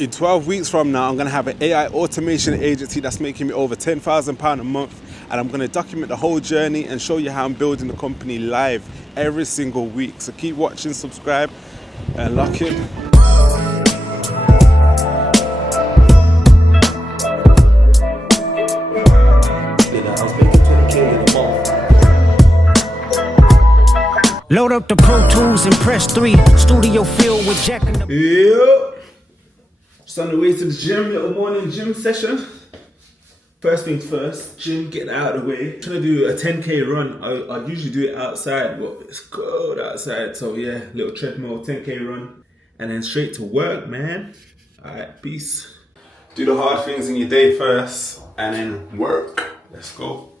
In 12 weeks from now, I'm going to have an AI automation agency that's making me over £10,000 a month, and I'm going to document the whole journey and show you how I'm building the company live every single week. So keep watching, subscribe, and lock in. I was making 20K in a month. Load up the Pro Tools and press 3. Studio filled with Jack and the... Yep. Just on the way to the gym, little morning gym session. First things first, gym, get out of the way. I'm trying to do a 10K run. I usually do it outside, but it's cold outside. So yeah, little treadmill, 10K run. And then straight to work, man. All right, peace. Do the hard things in your day first, and then work. Let's go.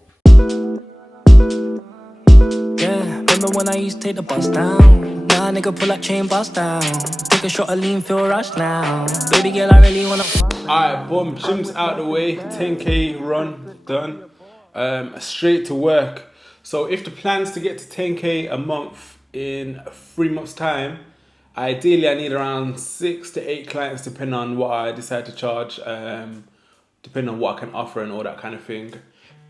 Yeah, remember when I used to take the bus down? Nah, nigga, pull that chain bus down. Take a shot of lean, feel rush now. Baby girl, I really wanna... Alright, boom, gym's out the way, 10K run done. Straight to work. So if the plan's to get to 10K a month in 3 months' time, ideally I need around 6 to 8 clients depending on what I decide to charge, depending on what I can offer and all that kind of thing.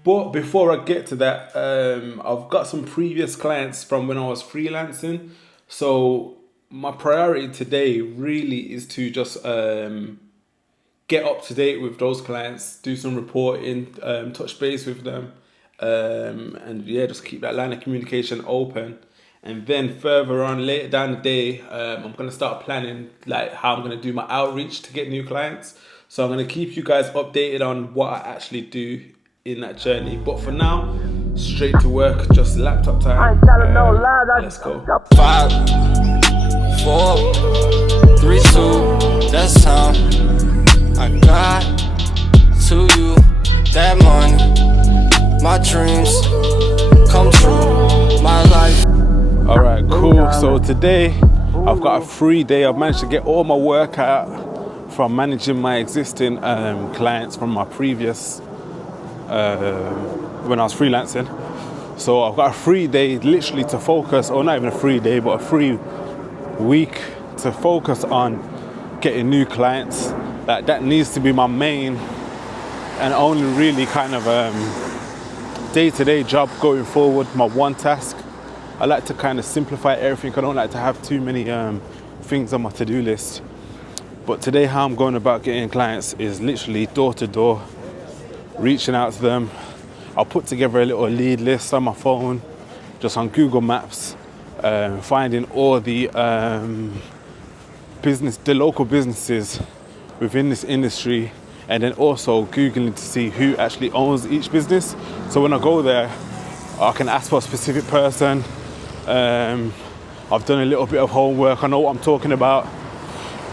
But before I get to that, I've got some previous clients from when I was freelancing. So my priority today really is to just get up to date with those clients, do some reporting, touch base with them, and yeah, just keep that line of communication open. And then further on, later down the day, I'm gonna start planning like how I'm gonna do my outreach to get new clients. So I'm gonna keep you guys updated on what I actually do in that journey. But for now, straight to work, just laptop time. Let's go. 5, 4, 3, 2, that's time. I got to you that money. My dreams come true. My life. All right, cool. So today I've got a free day. I've managed to get all my work out from managing my existing clients from my previous when I was freelancing. So I've got a free day literally to focus, or not even a free day, but a free week to focus on getting new clients. That needs to be my main and only really kind of day-to-day job going forward, my one task. I like to kind of simplify everything. I don't like to have too many things on my to-do list. But today how I'm going about getting clients is literally door to door, reaching out to them. I'll put together a little lead list on my phone, just on Google Maps, finding all the local businesses within this industry, and then also Googling to see who actually owns each business. So when I go there, I can ask for a specific person. I've done a little bit of homework, I know what I'm talking about.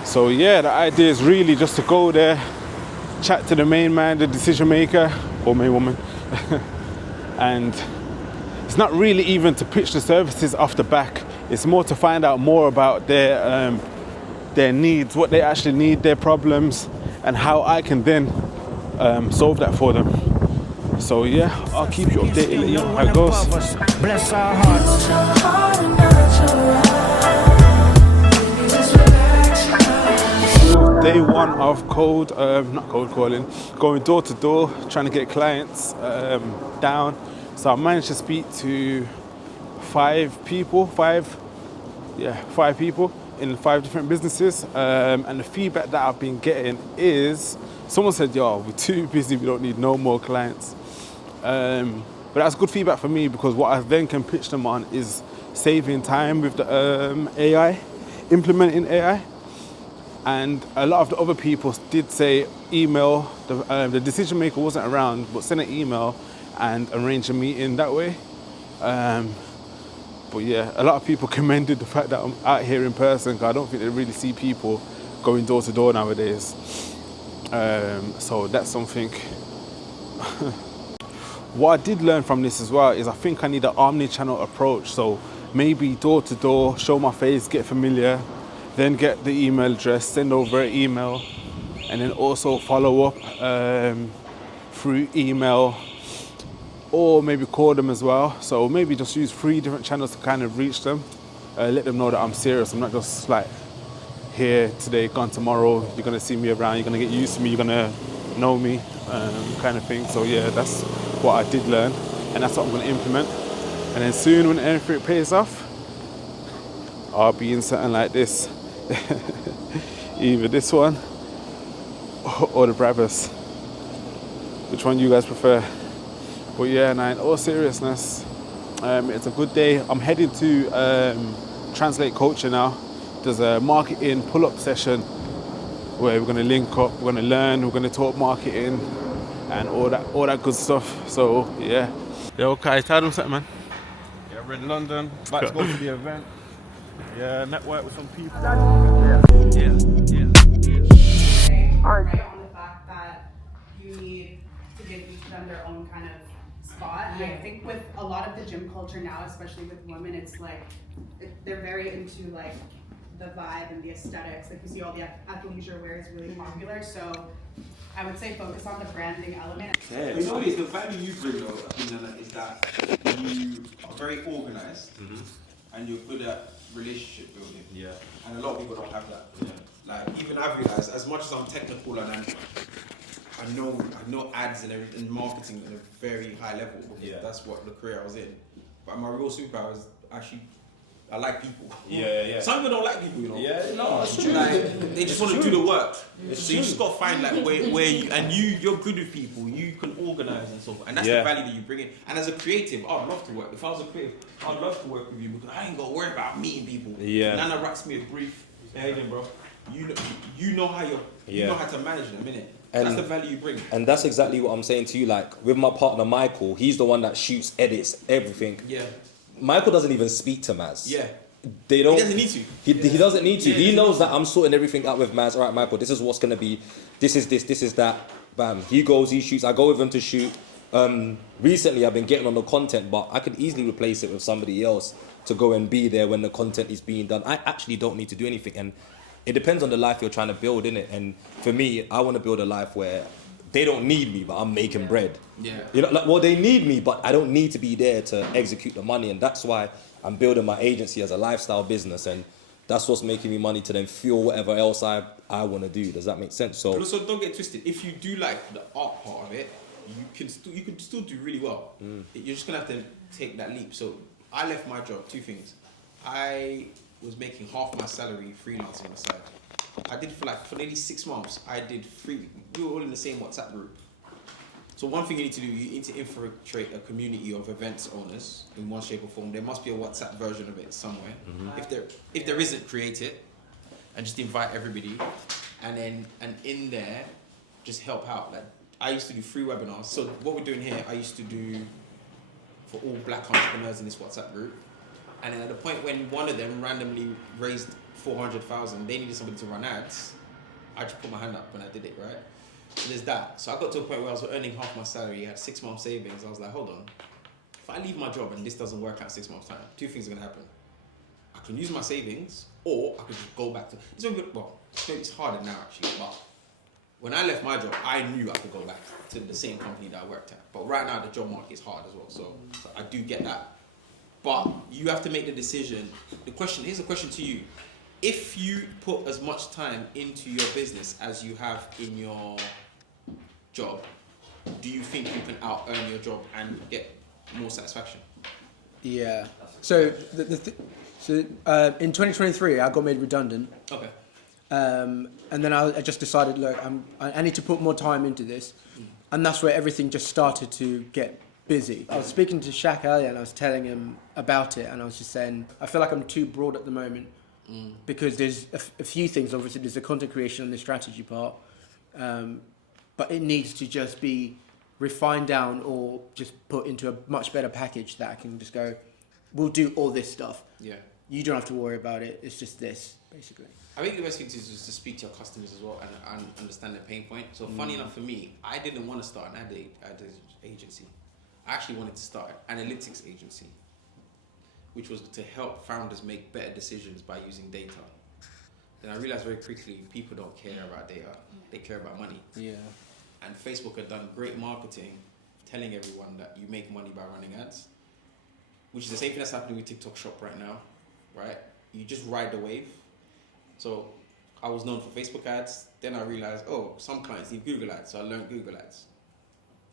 So yeah, the idea is really just to go there, chat to the main man, the decision maker, or main woman. And it's not really even to pitch the services off the back. It's more to find out more about their needs, what they actually need, their problems, and how I can then solve that for them. So yeah, I'll keep you updated, let you know how it goes. Bless our hearts. Day one of not cold calling, going door to door, trying to get clients down. So I managed to speak to 5 people in 5 different businesses. And the feedback that I've been getting is, someone said, yo, we're too busy, we don't need no more clients. But that's good feedback for me, because what I then can pitch them on is saving time with the AI, implementing AI. And a lot of the other people did say email, the decision maker wasn't around, but send an email and arrange a meeting that way. But yeah, a lot of people commended the fact that I'm out here in person, because I don't think they really see people going door to door nowadays. So that's something. What I did learn from this as well is I think I need an omni-channel approach. So maybe door to door, show my face, get familiar, then get the email address, send over an email, and then also follow up through email, or maybe call them as well. So maybe just use 3 different channels to kind of reach them, let them know that I'm serious. I'm not just like here today, gone tomorrow. You're gonna see me around. You're gonna get used to me. You're gonna know me, kind of thing. So yeah, that's what I did learn, and that's what I'm gonna implement. And then soon, when everything pays off, I'll be in something like this, either this one or the Brabus. Which one do you guys prefer? But yeah, nah, in all seriousness, it's a good day. I'm heading to Translate Culture now. There's a marketing pull-up session where we're going to link up, we're going to learn, we're going to talk marketing and all that good stuff. So yeah. Yo, Kai, tell them something, man. Yeah, we're in London, about to go to the event. Yeah, network with some people. Right on the fact that you need to give each of them their own kind of spot. And I think with a lot of the gym culture now, especially with women, it's like they're very into like the vibe and the aesthetics. Like you see all the athleisure wear is really popular. So I would say focus on the branding element. Yeah. You know, the value you bring though, is that you are very organized and you're good at relationship building. Yeah. And a lot of people don't have that. Yeah. Like even I've realized, as much as I'm technical and I know ads and everything, and marketing at a very high level because that's what the career I was in. But my real superpower is actually I like people. Yeah. Some people don't like people, you know. Yeah, no, it's true. Like they just want to do the work. It's so true. you just gotta find like where you're good with people. You can organize and so forth, and that's the value that you bring in. And as a creative, I'd love to work. If I was a creative, I'd love to work with you because I ain't gotta worry about meeting people. Yeah. Nana writes me a brief. Hey, again, bro. You know how you know how to manage them, innit? That's the value you bring. And that's exactly what I'm saying to you. Like with my partner Michael, he's the one that shoots, edits, everything. Yeah. Michael doesn't even speak to Maz. Yeah. They don't. He doesn't need to. He doesn't need to. Yeah, He knows that I'm sorting everything out with Maz. All right, Michael, this is what's gonna be. This is this. This is that. Bam. He goes. He shoots. I go with him to shoot. Recently, I've been getting on the content, but I could easily replace it with somebody else to go and be there when the content is being done. I actually don't need to do anything, and it depends on the life you're trying to build, innit? And for me, I want to build a life where they don't need me, but I'm making bread. Yeah. You know, like, well, they need me, but I don't need to be there to execute the money, and that's why I'm building my agency as a lifestyle business, and that's what's making me money to then fuel whatever else I want to do. Does that make sense? So, but also, don't get twisted. If you do like the art part of it, you can still do really well. You're just gonna have to take that leap. So I left my job. Two things. I was making half my salary freelancing on the side. I did for nearly 6 months. I did free. We were all in the same WhatsApp group. So one thing you need to do, you need to infiltrate a community of events owners in one shape or form. There must be a WhatsApp version of it somewhere. If there isn't, create it and just invite everybody, and in there, just help out. Like I used to do free webinars. So what we're doing here, I used to do for all black entrepreneurs in this WhatsApp group. And then at the point when one of them randomly raised 400,000, they needed somebody to run ads. I just put my hand up when I did it, right? So there's that. So I got to a point where I was earning half my salary, I had 6 months savings. I was like, hold on. If I leave my job and this doesn't work out 6 months time, two things are gonna happen. I can use my savings, or I could just go back to. It's harder now actually. But when I left my job, I knew I could go back to the same company that I worked at. But right now the job market is hard as well, so I do get that. But you have to make the decision. Here's a question to you. If you put as much time into your business as you have in your job, do you think you can out-earn your job and get more satisfaction? Yeah. So, in 2023, I got made redundant. Okay. And then I just decided, look, I need to put more time into this. And that's where everything just started to get busy. I was speaking to Shaq earlier and I was telling him about it, and I was just saying, I feel like I'm too broad at the moment because there's a few things. Obviously, there's the content creation and the strategy part, but it needs to just be refined down or just put into a much better package that I can just go, we'll do all this stuff. Yeah. You don't have to worry about it. It's just this, basically. I think the best thing to do is to speak to your customers as well and understand their pain point. So funny enough for me, I didn't want to start an ad agency. I actually wanted to start an analytics agency, which was to help founders make better decisions by using data. Then I realized very quickly people don't care about data, they care about money. Yeah. And Facebook had done great marketing telling everyone that you make money by running ads, which is the same thing that's happening with TikTok Shop right now, right? You just ride the wave. So I was known for Facebook ads. Then I realized, oh, some clients need Google ads, so I learned Google ads.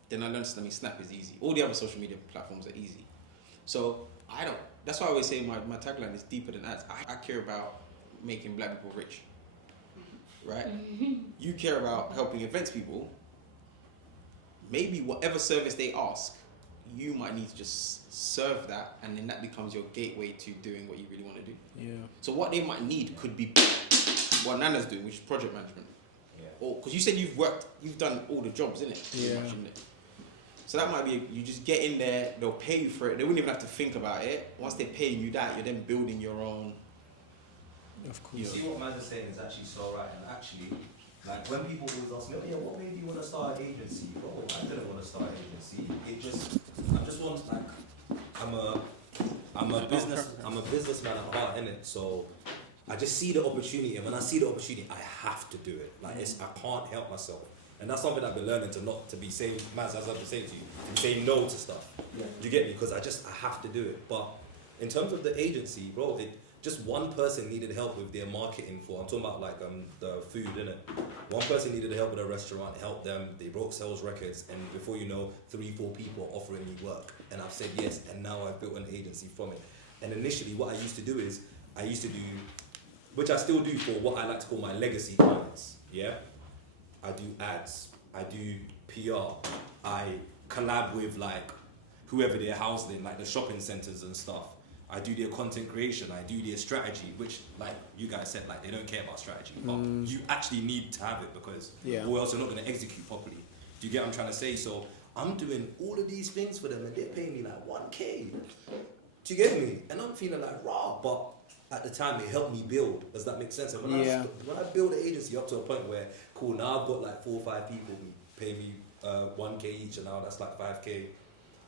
Then I learned Snap is easy. All the other social media platforms are easy. So that's why I always say my tagline is deeper than ads. I care about making black people rich, right? You care about helping events people. Maybe whatever service they ask, you might need to just serve that, and then that becomes your gateway to doing what you really want to do. Yeah. So what they might need could be what Nana's doing, which is project management. Yeah. Or because you said you've done all the jobs, innit? Yeah. So that might be, you just get in there, they'll pay you for it. They wouldn't even have to think about it. Once they're paying you that, you're then building your own. Of course. You see what Maz is saying is actually so right, and actually, like when people always ask me, oh yeah, what made you want to start an agency? Bro, I didn't want to start an agency. I just want, like, I'm a businessman at heart, innit? So I just see the opportunity, and when I see the opportunity, I have to do it. Like I can't help myself. And that's something I've been learning to be saying, Maz, as I've been saying to you, to be saying no to stuff. Yeah. You get me? Because I have to do it. But in terms of the agency, bro, just one person needed help with their marketing for, I'm talking about like the food, innit? One person needed help with a restaurant, help them, they broke sales records, and before you know, 3-4 people are offering me work. And I've said yes, and now I've built an agency from it. And initially what I used to do is, which I still do for what I like to call my legacy clients, yeah? I do ads, I do PR, I collab with like whoever they're housed in, like the shopping centers and stuff. I do their content creation, I do their strategy, which like you guys said, like they don't care about strategy, but you actually need to have it because or else you're not going to execute properly. Do you get what I'm trying to say? So I'm doing all of these things for them and they're paying me like 1K. Do you get me? And I'm feeling like raw, but at the time it helped me build. Does that make sense? And when I build an agency up to a point where, cool, now I've got like 4 or 5 people who pay me 1K each, and now that's like 5K.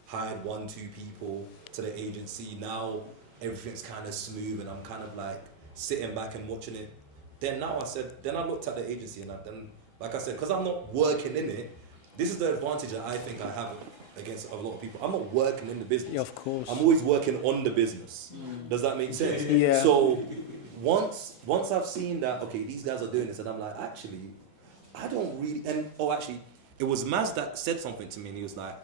Hired 1-2 people to the agency. Now everything's kind of smooth, and I'm kind of like sitting back and watching it. Then I looked at the agency, and then, like I said, because I'm not working in it, this is the advantage that I think I have against a lot of people. I'm not working in the business. Yeah, of course. I'm always working on the business. Does that make sense? Yeah. So once I've seen that, okay, these guys are doing this, and I'm like, actually, I don't really, actually, it was Maz that said something to me, and he was like,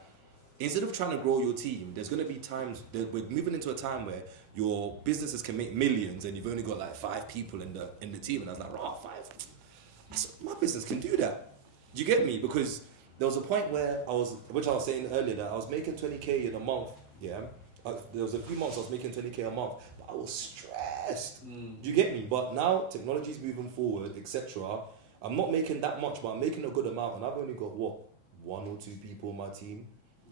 instead of trying to grow your team, there's going to be times that we're moving into a time where your businesses can make millions, and you've only got like 5 people in the team. And I was like, rah, 5? My business can do that. Do you get me? Because there was a point where which I was saying earlier, that I was making 20K in a month. Yeah, there was a few months I was making 20K a month, but I was stressed. Do you get me? But now technology's moving forward, etc. I'm not making that much, but I'm making a good amount, and I've only got 1 or 2 people in my team.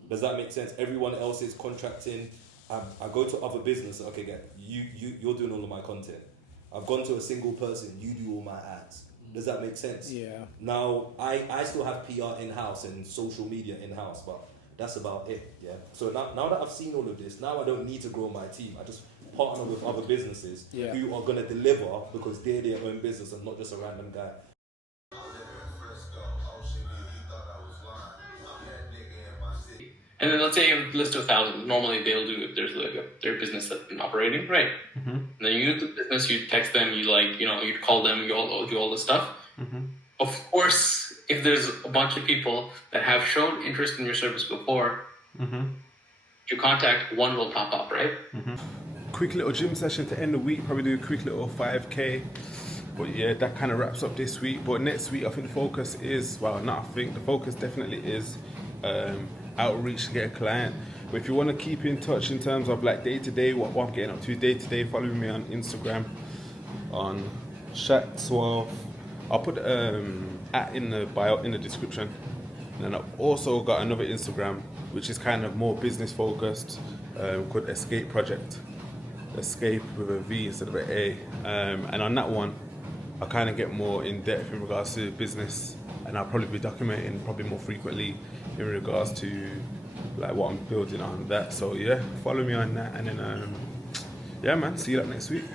Does that make sense? Everyone else is contracting. I go to other business. Okay, you're doing all of my content. I've gone to a single person. You do all my ads. Does that make sense? Yeah. Now I still have PR in-house and social media in-house, but that's about it. Yeah. So now that I've seen all of this, now I don't need to grow my team. I just partner with other businesses who are gonna deliver because they're their own business and not just a random guy. And then let's say you have a list of 1,000. Normally they'll do if there's like their business that's been operating, right? Mm-hmm. And then you do the business, you text them, you call them, you all do all this stuff. Mm-hmm. Of course, if there's a bunch of people that have shown interest in your service before, you contact, one will pop up, right? Mm-hmm. Quick little gym session to end the week. Probably do a quick little 5K. But yeah, that kind of wraps up this week. But next week, I think the focus is, the focus definitely is outreach to get a client. But if you want to keep in touch in terms of like day to day, what I'm getting up to day to day, follow me on Instagram on Shat12. I'll put at in the bio in the description. And then I've also got another Instagram which is kind of more business focused, called Escape Project. Escape with a V instead of an A. And on that one, I kind of get more in depth in regards to business, and I'll probably be documenting probably more frequently in regards to like what I'm building on that. So yeah, follow me on that, and then yeah man, see you like next week.